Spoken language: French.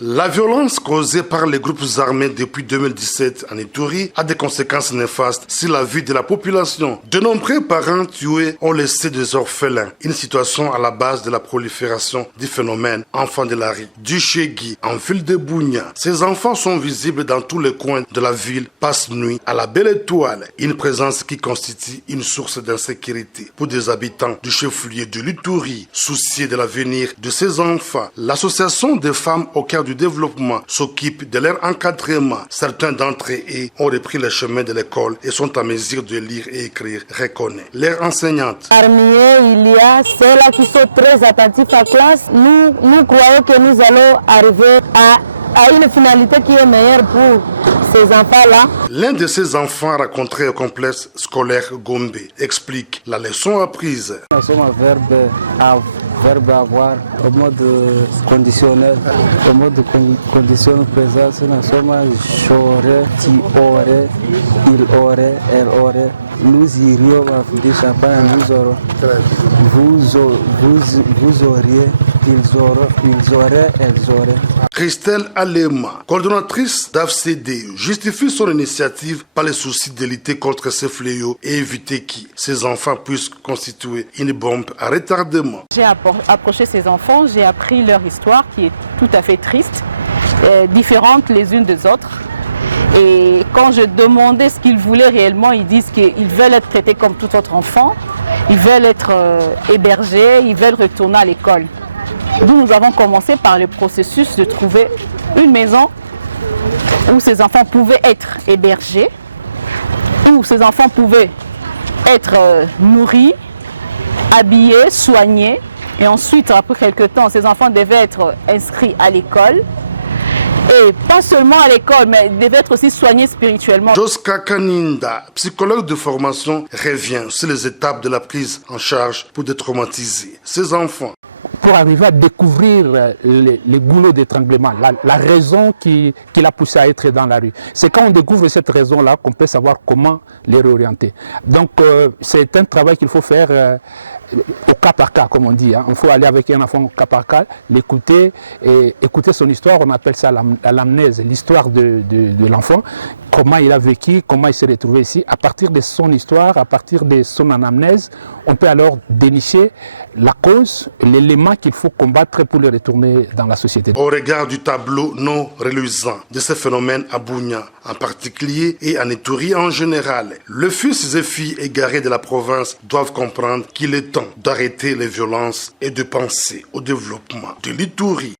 La violence causée par les groupes armés depuis 2017 en Ituri a des conséquences néfastes sur la vie de la population. De nombreux parents tués ont laissé des orphelins. Une situation à la base de la prolifération du phénomène enfants de la rue. Du Chegui, en ville de Bunia, ces enfants sont visibles dans tous les coins de la ville, passe nuit à la Belle Étoile. Une présence qui constitue une source d'insécurité pour des habitants du chef-lieu de l'Ituri. Souciés de l'avenir de ces enfants, l'association des femmes au cœur du développement s'occupe de leur encadrement. Certains d'entre eux ont repris le chemin de l'école et sont en mesure de lire et écrire, reconnaît leur enseignante. Parmi eux, il y a ceux-là qui sont très attentifs à la classe. Nous croyons que nous allons arriver à une finalité qui est meilleure pour ces enfants-là. L'un de ces enfants rencontré au complexe scolaire Gombe explique la leçon apprise. Nous sommes un verbe avoir au mode conditionnel. Au mode conditionnel présent, nous sommes j'aurais, tu aurais, il aurait, elle aurait. Nous irions à du champagne, nous aurons. Vous auriez, ils auraient, elles auraient. Christelle Alema, coordonnatrice d'AFCD, justifie son initiative par le souci de lutter contre ces fléaux et éviter que ces enfants puissent constituer une bombe à retardement. J'ai approché ces enfants, j'ai appris leur histoire qui est tout à fait triste, différente les unes des autres. Et quand je demandais ce qu'ils voulaient réellement, ils disent qu'ils veulent être traités comme tout autre enfant, ils veulent être hébergés, ils veulent retourner à l'école. D'où nous avons commencé par le processus de trouver une maison où ces enfants pouvaient être hébergés, où ces enfants pouvaient être nourris, habillés, soignés. Et ensuite, après quelques temps, ces enfants devaient être inscrits à l'école. Et pas seulement à l'école, mais devaient être aussi soignés spirituellement. Joska Kaninda, psychologue de formation, revient sur les étapes de la prise en charge pour détraumatiser ces enfants. Pour arriver à découvrir les goulots d'étranglement, la raison qui l'a poussé à être dans la rue. C'est quand on découvre cette raison-là qu'on peut savoir comment les réorienter. Donc c'est un travail qu'il faut faire au cas par cas, comme on dit. Il faut aller avec un enfant au cas par cas, l'écouter et écouter son histoire. On appelle ça l'amnèse, l'histoire de l'enfant, comment il a vécu, comment il s'est retrouvé ici. À partir de son histoire, à partir de son anamnèse, on peut alors dénicher la cause, l'élément qu'il faut combattre pour le retourner dans la société. Au regard du tableau non reluisant de ce phénomène à Bunia en particulier et en Ituri en général, les fils et filles égarés de la province doivent comprendre qu'il est temps d'arrêter les violences et de penser au développement de l'Ituri.